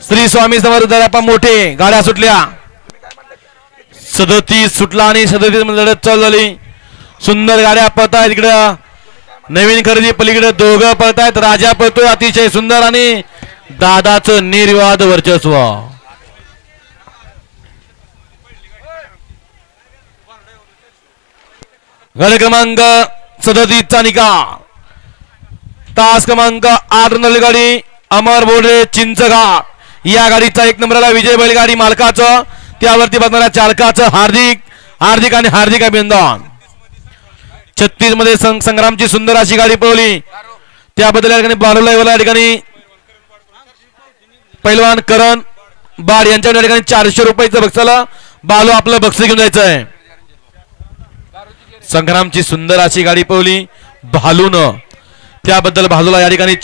श्री स्वामी समर्थ दर्याप्पा मोठे गाड्या सुटल्या 37 सुटला आणि 37 मध्ये लढत चालू झाली सुंदर गाड्या पळतायत इकडं नवीन खरेदी पलीकडे दोघं पळतायत राजा पळतोय अतिशय सुंदर आणि दादाचं निर्विवाद वर्चस्व गड क्रमांक 37 चा निकाल तास क्रमांक 8 गाडी अमर बोर्डे चिंचघाट या गाडीचा 1 नंबरला विजय बैलगाडी मालकाचं त्यावरती बसणाऱ्या चालकाचं हार्दिक आणि हार्दिक अभिनंदन 36 मध्ये संग्रामची सुंदर अशी गाडी पळवली त्याबद्दल या ठिकाणी बालूला या ठिकाणी पैलवान करण बाड यांच्या या ठिकाणी 400 रुपयाचं बक्षीस बालू आपलं बक्षीस घेऊन जायचं आहे संग्रामची सुंदर अशी गाडी पळवली भालून त्याबद्दल भालूला या ठिकाणी